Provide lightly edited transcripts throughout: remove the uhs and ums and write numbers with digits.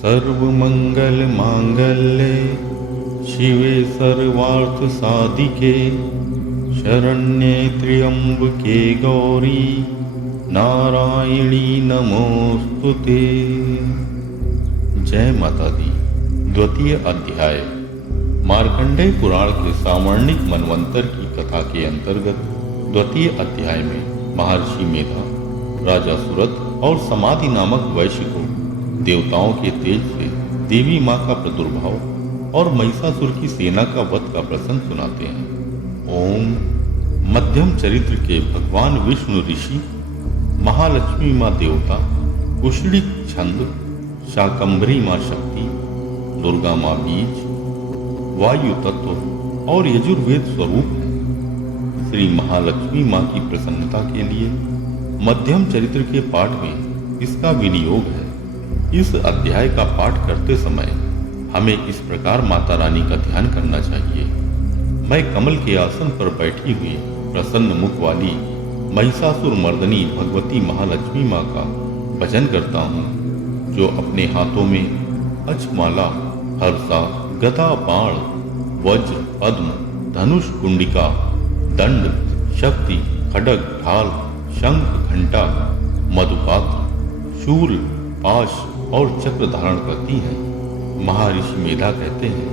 सर्वमंगलमांगल्ये शिवे सर्वार्थसाधिके शरण्ये त्र्यंबके गौरी नारायणी नमोस्तुते। जय माता दी। द्वितीय अध्याय मार्कंडेय पुराण के सावर्णिक मनवंतर की कथा के अंतर्गत द्वितीय अध्याय में महर्षि मेधा, राजा सुरथ और समाधि नामक वैश्य को देवताओं के तेज से देवी मां का प्रादुर्भाव और महिषासुर की सेना का वध का प्रसंग सुनाते हैं। ओम। मध्यम चरित्र के भगवान विष्णु ऋषि, महालक्ष्मी मां देवता, कुशड़ी छंद, शाकंभरी मां शक्ति, दुर्गा मां बीज, वायु तत्व और यजुर्वेद स्वरूप है। श्री महालक्ष्मी मां की प्रसन्नता के लिए मध्यम चरित्र के पाठ में इसका विनियोग है। इस अध्याय का पाठ करते समय हमें इस प्रकार माता रानी का ध्यान करना चाहिए। मैं कमल के आसन पर बैठी हुई प्रसन्न मुख वाली महिषासुर मर्दनी भगवती महालक्ष्मी मां का भजन करता हूँ, जो अपने हाथों में अक्षमाला, हर्षा, गदा, बाण, वज्र, पद्म, धनुष, कुंडिका, दंड, शक्ति, खड्ग, ढाल, शंख, घंटा, मधुपात्र, शूल, पाश और चक्र धारण करती हैं। महर्षि मेधा कहते हैं,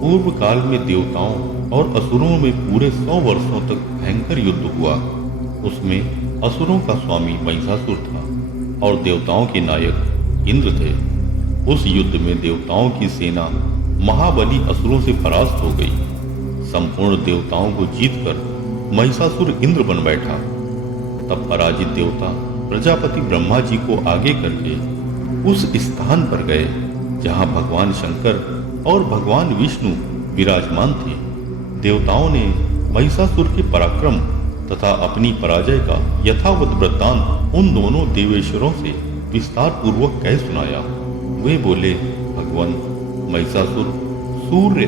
पूर्व काल में देवताओं और असुरों में पूरे 100 वर्षों तक भयंकर युद्ध हुआ। उसमें असुरों का स्वामी महिषासुर था और देवताओं के नायक इंद्र थे। उस युद्ध में देवताओं की सेना महाबली असुरों से परास्त हो गई। संपूर्ण देवताओं को जीतकर महिषासुर इंद्र बन बैठा। तब पराजित देवता प्रजापति ब्रह्मा जी को आगे करके उस स्थान पर गए जहां भगवान शंकर और भगवान विष्णु विराजमान थे। देवताओं ने महिषासुर के पराक्रम तथा अपनी पराजय का यथावत वृत्तांत उन दोनों देवेश्वरों से विस्तार पूर्वक कह सुनाया। वे बोले, भगवान, महिषासुर सूर्य,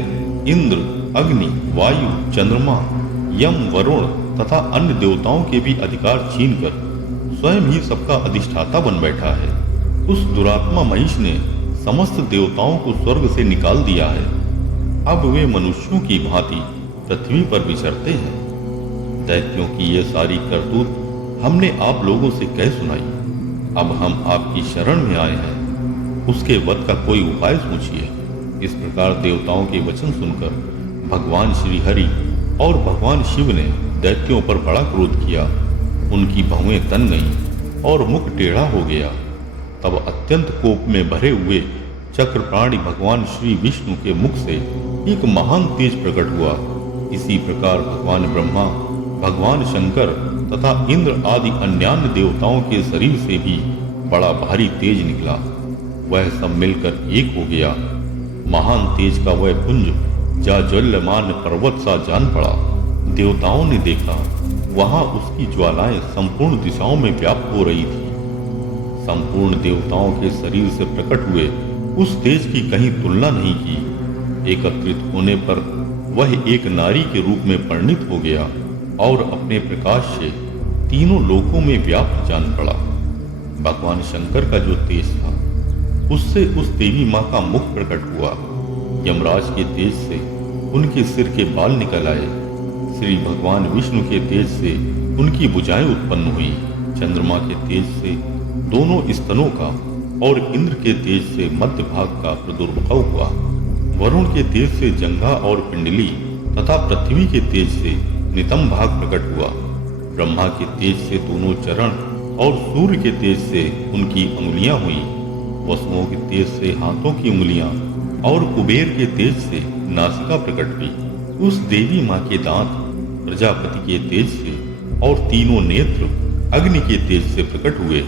इंद्र, अग्नि, वायु, चंद्रमा, यम, वरुण तथा अन्य देवताओं के भी अधिकार छीनकर स्वयं ही सबका अधिष्ठाता बन बैठा है। उस दुरात्मा महिष ने समस्त देवताओं को स्वर्ग से निकाल दिया है। अब वे मनुष्यों की भांति पृथ्वी पर विचरते हैं। दैत्यों की ये सारी करतूत हमने आप लोगों से कह सुनाई। अब हम आपकी शरण में आए हैं, उसके वध का कोई उपाय सोचिए। इस प्रकार देवताओं के वचन सुनकर भगवान श्री हरि और भगवान शिव ने दैत्यों पर बड़ा क्रोध किया। उनकी भौहें तन गईं और मुख टेढ़ा हो गया। तब अत्यंत कोप में भरे हुए चक्रप्राणी भगवान श्री विष्णु के मुख से एक महान तेज प्रकट हुआ। इसी प्रकार भगवान ब्रह्मा, भगवान शंकर तथा इंद्र आदि अन्यान्य देवताओं के शरीर से भी बड़ा भारी तेज निकला। वह सब मिलकर एक हो गया। महान तेज का वह पुंज जाज्वल्यमान पर्वत सा जान पड़ा। देवताओं ने देखा, वहां उसकी ज्वालाएं संपूर्ण दिशाओं में व्याप्त हो रही थी। संपूर्ण देवताओं के शरीर से प्रकट हुए उस तेज की कहीं तुलना नहीं की। एकत्रित होने पर वह एक नारी के रूप में परिणित हो गया और अपने प्रकाश से तीनों लोकों में व्याप्त जान पड़ा। भगवान शंकर का जो तेज था, उससे उस देवी मां का मुख प्रकट हुआ। यमराज के तेज से उनके सिर के बाल निकल आए। श्री भगवान विष्णु के तेज से उनकी भुजाएं उत्पन्न हुई। चंद्रमा के तेज से दोनों स्तनों का और इंद्र के तेज से मध्य भाग का प्रादुर्भाव हुआ। वरुण के तेज से जंघा और पिंडली तथा पृथ्वी के तेज से नितंब भाग प्रकट हुआ। ब्रह्मा के तेज से दोनों चरण और सूर्य के तेज से उनकी अंगुलियां हुई। वसुओं के तेज से हाथों की उंगलियां और कुबेर के तेज से नासिका प्रकट हुई। उस देवी मां के दांत प्रजापति के तेज से और तीनों नेत्र अग्नि के तेज से प्रकट हुए।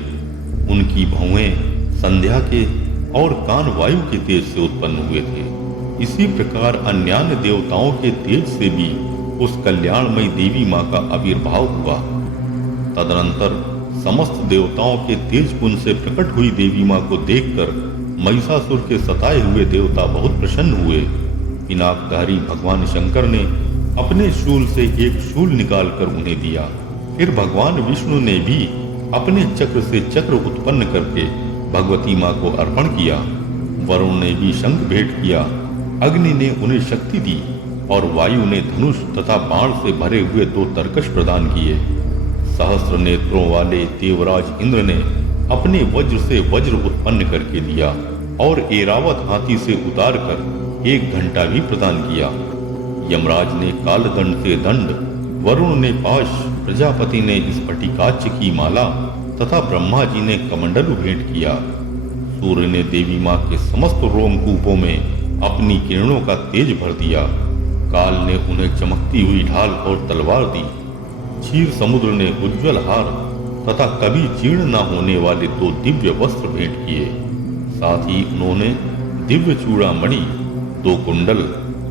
उनकी भौहें संध्या के और कान वायु के तेज से उत्पन्न हुए थे। इसी प्रकार अन्यान्य देवताओं के तेज से भी उस कल्याणमयी देवी मां का आविर्भाव हुआ। तदनंतर समस्त देवताओं के तेज पुंज से प्रकट हुई देवी मां को देखकर महिषासुर के सताए हुए देवता बहुत प्रसन्न हुए। पिनाकधारी भगवान शंकर ने अपने शूल से एक शूल निकालकर उन्हें दिया। फिर भगवान विष्णु ने भी अपने चक्र से चक्र उत्पन्न करके भगवती मां को अर्पण किया। वरुण ने भी शंख भेंट किया, अग्नि ने उन्हें शक्ति दी और वायु ने धनुष तथा बाण से भरे हुए 2 तरकश प्रदान किए। सहस्र नेत्रों वाले देवराज इंद्र ने अपने वज्र से वज्र उत्पन्न करके दिया और ऐरावत हाथी से उतार कर 1 घंटा भी प्रदान किया। यमराज ने कालदंड से दंड, वरुण ने पाश, प्रजापति ने स्फटिकाच्य की माला तथा ब्रह्मा जी ने कमंडलु भेंट किया। सूर्य ने देवी मां के समस्त रोमकूपों में अपनी किरणों का तेज भर दिया। काल ने उन्हें चमकती हुई ढाल और तलवार दी। क्षीर समुद्र ने उज्ज्वल हार तथा कभी जीर्ण न होने वाले 2 दिव्य वस्त्र भेंट किए। साथ ही उन्होंने दिव्य चूड़ामणि, 2 कुंडल,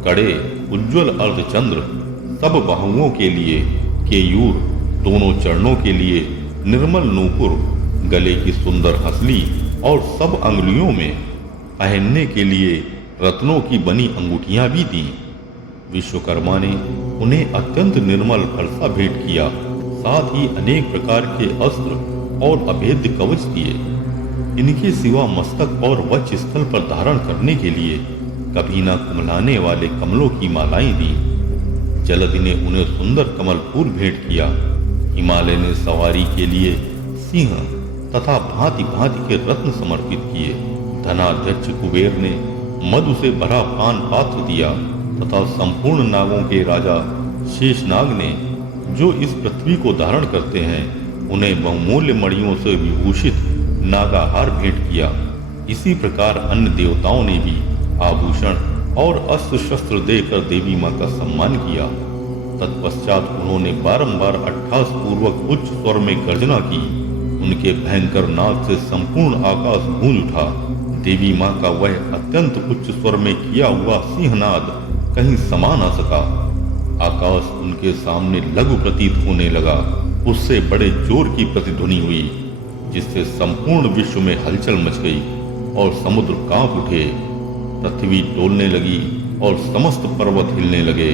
कड़े, उज्ज्वल अर्धचंद्र, सब बाहुओं के लिए केयूर, दोनों चरणों के लिए निर्मल नूपुर, गले की सुंदर हंसली और सब अंगुलियों में पहनने के लिए रत्नों की बनी अंगूठियां भी दी। विश्वकर्मा ने उन्हें अत्यंत निर्मल फरसा भेंट किया। साथ ही अनेक प्रकार के अस्त्र और अभेद्य कवच दिए। इनके सिवा मस्तक और वक्ष स्थल पर धारण करने के लिए कभी न कुमलाने वाले कमलों की मालाएं दी। जलधि ने उन्हें सुंदर कमल फूल भेंट किया। हिमालय ने सवारी के लिए सिंह तथा भांति भांति के रत्न समर्पित किए। धनाध्यक्ष कुबेर ने मधु से भरा पान पात्र दिया तथा संपूर्ण नागों के राजा शेषनाग ने, जो इस पृथ्वी को धारण करते हैं, उन्हें बहुमूल्य मणियों से विभूषित नागाहार भेंट किया। इसी प्रकार अन्य देवताओं ने भी आभूषण और अस्त्र शस्त्र देकर देवी मां का सम्मान किया। तत्पश्चात उन्होंने बारंबार अट्ठास पूर्वक उच्च स्वर में गर्जना की। उनके भयंकर नाद से संपूर्ण आकाश गूंज उठा। देवी मां का वह अत्यंत उच्च स्वर में किया हुआ सिंहनाद कहीं समा न सका। आकाश उनके सामने लघु प्रतीत होने लगा। उससे बड़े जोर की प्रतिध्वनि हुई, जिससे संपूर्ण विश्व में हलचल मच गई और समुद्र कांप उठे। पृथ्वी डोलने लगी और समस्त पर्वत हिलने लगे।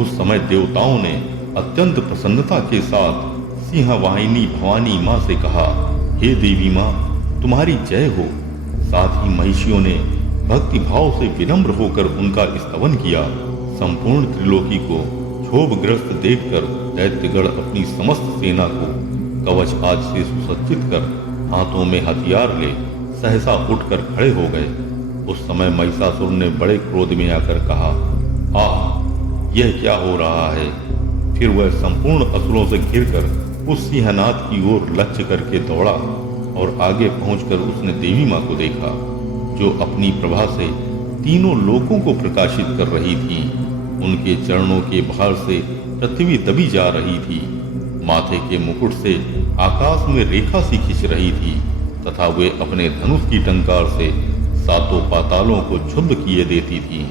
उस समय देवताओं ने अत्यंत प्रसन्नता के साथ सिंहवाहिनी भवानी मां से कहा, हे देवी मां, तुम्हारी जय हो। साथ ही महिषियों ने भक्ति भाव से विनम्र होकर उनका स्तवन किया। संपूर्ण त्रिलोकी को क्षोभग्रस्त देखकर दैत्यगण अपनी समस्त सेना को कवच आज से सुसज्जित कर हाथों में हथियार ले सहसा उठकर खड़े हो गए। उस समय महिषासुर ने बड़े क्रोध में आकर कहा, यह क्या हो रहा है? फिर वह संपूर्ण असुरों से घिरकर उस सिंहनाद की ओर लक्ष्य करके दौड़ा और आगे पहुंचकर उसने देवी मां को देखा, जो अपनी प्रभा से तीनों लोकों को प्रकाशित कर रही थी। उनके चरणों के भार से पृथ्वी दबी जा रही थी। माथे के मुकुट से आकाश में रेखा सी खिंच रही थी तथा वे अपने धनुष की टंकार से सातों पातालों को क्षुब्ध किए देती थी।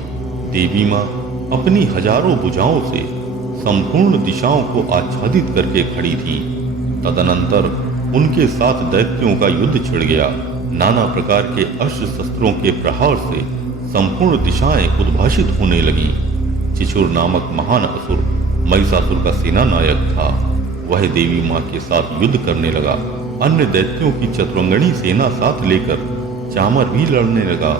देवी मां अपनी हजारों भुजाओं से संपूर्ण दिशाओं को आच्छादित करके खड़ी थी। तदनंतर उनके साथ दैत्यों का युद्ध छिड़ गया। नाना प्रकार के अस्त्र शस्त्रों के प्रहार से संपूर्ण दिशाएं उद्भाषित होने लगी। चिचुर नामक महान असुर महिषासुर का सेना नायक था। वह देवी मां के साथ युद्ध करने लगा। अन्य दैत्यों की चतुरंगणी सेना साथ लेकर चामर भी लड़ने लगा।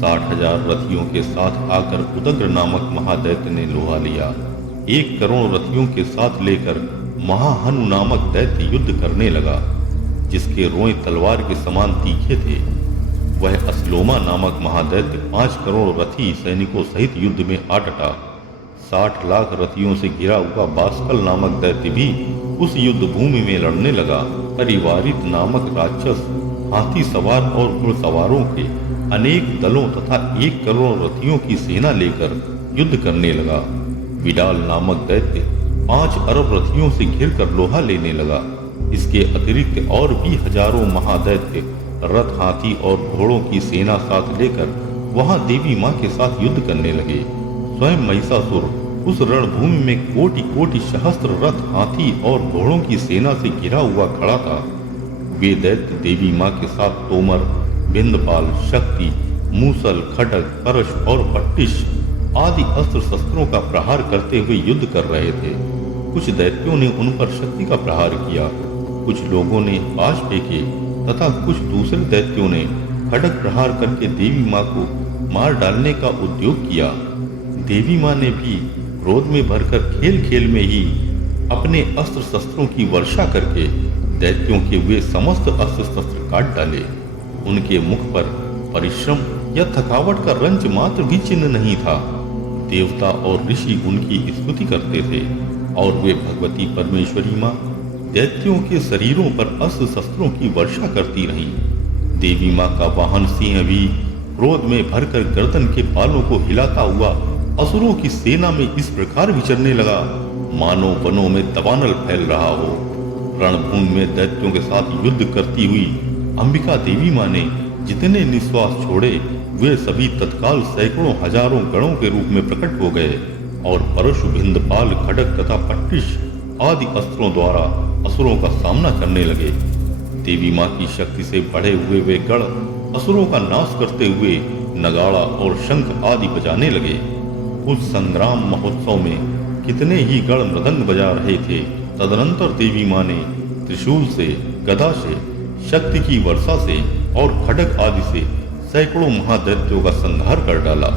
60,000 रथियों के साथ आकर उदग्र नामक महादैत्य ने लोहा लिया। 1 करोड़ रथियों के साथ लेकर महाहनु नामक दैत्य युद्ध करने लगा, जिसके रोए तलवार के समान तीखे थे। वह अस्लोमा नामक महादैत्य 5 करोड़ रथी सैनिकों सहित युद्ध में आ डटा। 60 लाख रथियों से घिरा हुआ बास्कल नामक दैत्य भी उस युद्ध भूमि में लड़ने लगा। परिवारित नामक राक्षस हाथी सवार और घुड़सवारों के अनेक दलों तथा 1 करोड़ रथियों की सेना लेकर युद्ध करने लगा। विडाल नामक दैत्य 5 अरब रथियों से घिरकर लोहा लेने लगा। इसके अतिरिक्त और भी हजारों महादैत्य रथ, हाथी और घोड़ों की सेना साथ लेकर वहां देवी मां के साथ युद्ध करने लगे। स्वयं महिषासुर उस रणभूमि में कोटि कोटि सहस्त्र रथ, हाथी और घोड़ों की सेना से घिरा हुआ खड़ा था। वे दैत्य देवी मां के साथ तोमर, बिंदपाल, शक्ति, मूसल, खड्ग, परश और पट्टिश आदि अस्त्र शस्त्रों का प्रहार करते हुए युद्ध कर रहे थे। कुछ दैत्यों ने उन पर शक्ति का प्रहार किया, कुछ लोगों ने पाश फेंके तथा कुछ दूसरे दैत्यों ने खड़ग प्रहार करके देवी माँ को मार डालने का उद्योग किया। देवी माँ ने भी क्रोध में भरकर खेल खेल में ही अपने अस्त्र शस्त्रों की वर्षा करके दैत्यों के वे समस्त अस्त्र शस्त्र काट डाले। उनके मुख पर परिश्रम या थकावट का रंच मात्र भी चिन्ह नहीं था। देवता और ऋषि उनकी स्तुति करते थे और वे भगवती परमेश्वरी माँ दैत्यों के शरीरों पर अस्त्र शस्त्रों की वर्षा करती रहीं। देवी माँ का वाहन सिंह भी क्रोध में भरकर गर्दन के बालों को हिलाता हुआ असुरों की सेना में इस प्रकार विचरने लगा मानो वनों में दवानल फैल रहा हो। रणभूमि में दैत्यों के साथ युद्ध करती हुई अंबिका देवी माँ ने जितने निश्वास छोड़े वे सभी तत्काल सैकड़ों हजारों गणों के रूप में प्रकट हो गए और परशु भिंदपाल खड़ग तथा पट्टिश आदि अस्त्रों द्वारा असुरों का सामना करने लगे। देवी माँ की शक्ति से बढ़े हुए वे गण असुरों का नाश करते हुए नगाड़ा और शंख आदि बजाने लगे। उस संग्राम महोत्सव में कितने ही गण मृदंग बजा रहे थे। तदनंतर देवी माँ ने त्रिशूल से, गदा से, शक्ति की वर्षा से और खड़ग आदि से सैकड़ों महादैत्यों का संहार कर डाला।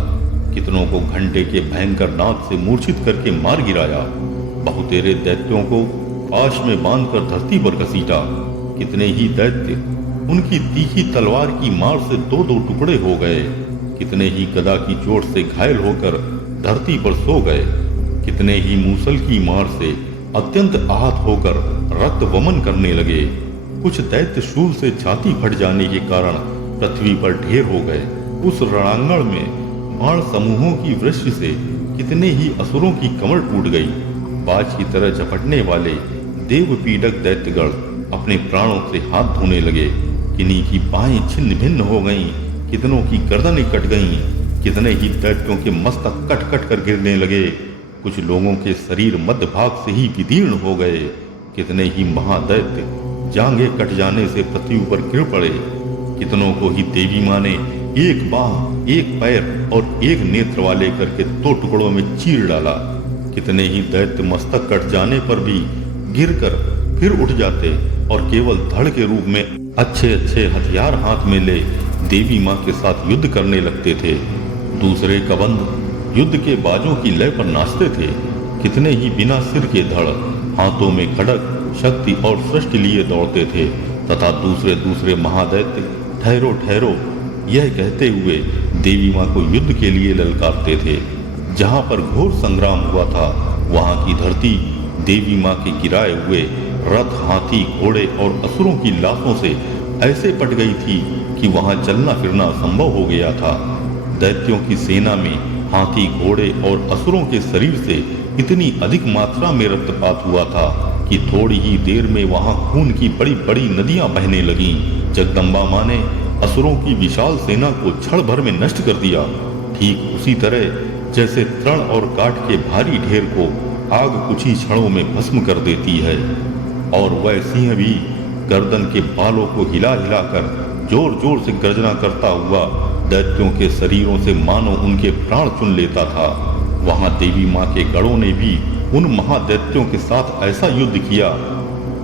कितनों को घंटे के भयंकर नाद से मूर्छित करके मार गिराया। बहुतेरे दैत्यों को पाश में बांधकर धरती पर घसीटा। कितने ही दैत्य उनकी तीखी तलवार की मार से दो दो टुकड़े हो गए। कितने ही गदा की चोट से घायल होकर धरती पर सो गए। कितने ही मूसल की मार से अत्यंत आहत होकर रक्त वमन करने लगे। कुछ दैत्य शूल से छाती फट जाने के कारण पृथ्वी पर ढेर हो गए। उस रणांगण में बाण समूहों की वृष्टि से कितने ही असुरों की कमर टूट गई। बाज की तरह झपटने वाले देव पीड़क दैत्यगण अपने प्राणों से हाथ धोने लगे। किन्हीं की बाहें छिन्न भिन्न हो गईं, कितनों की गर्दनें कट गईं। कितने ही दैत्यों के मस्तक कट कट कर गिरने लगे। कुछ लोगों के शरीर मध्य भाग से ही विदीर्ण हो गए। कितने ही महादैत्य जांघें कट जाने से पृथ्वी पर गिर पड़े। कितनों को ही देवी माँ ने एक बाह, एक पैर और एक नेत्र वाले करके दो टुकड़ों में चीर डाला। कितने ही दैत्य मस्तक कट जाने पर भी गिरकर फिर उठ जाते और केवल धड़ के रूप में अच्छे अच्छे हथियार हाथ में ले देवी माँ के साथ युद्ध करने लगते थे। दूसरे कबंध युद्ध के बाजों की लय पर नाचते थे। कितने ही बिना सिर के धड़ हाथों में खड़ग, शक्ति और सृष्टि लिए दौड़ते थे तथा दूसरे दूसरे महादैत्य ठहरो ठहरो यह कहते हुए देवी माँ को युद्ध के लिए ललकारते थे। जहाँ पर घोर संग्राम हुआ था वहाँ की धरती देवी माँ के गिराए हुए रथ, हाथी, घोड़े और असुरों की लाशों से ऐसे पट गई थी कि वहाँ चलना फिरना असंभव हो गया था। दैत्यों की सेना में हाथी, घोड़े और असुरों के शरीर से इतनी अधिक मात्रा में रक्तपात हुआ था कि थोड़ी ही देर में वहाँ खून की बड़ी बड़ी नदियां बहने लगीं। जगदम्बा माँ ने असुरों की विशाल सेना को क्षण भर में नष्ट कर दिया। ठीक उसी तरह जैसे तृण और काठ के भारी ढेर को आग कुछ ही क्षणों में भस्म कर देती है। और वह सिंह भी गर्दन के बालों को हिला हिलाकर जोर जोर से गर्जना करता हुआ दैत्यों के शरीरों से मानो उनके प्राण चुन लेता था। वहां देवी माँ के गणों ने भी उन महादैत्यों के साथ ऐसा युद्ध किया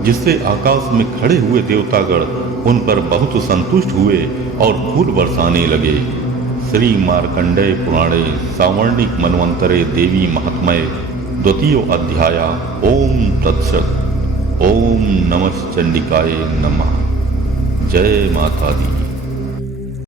जिससे आकाश में खड़े हुए देवतागण उन पर बहुत संतुष्ट हुए और फूल बरसाने लगे। श्री मार्कंडेय पुराणे सावर्णिक मनवंतरे देवी महात्म्ये द्वितीय अध्याय। ओम तत्सत। ओम नमः चंडिकाय नमः। जय माता दी।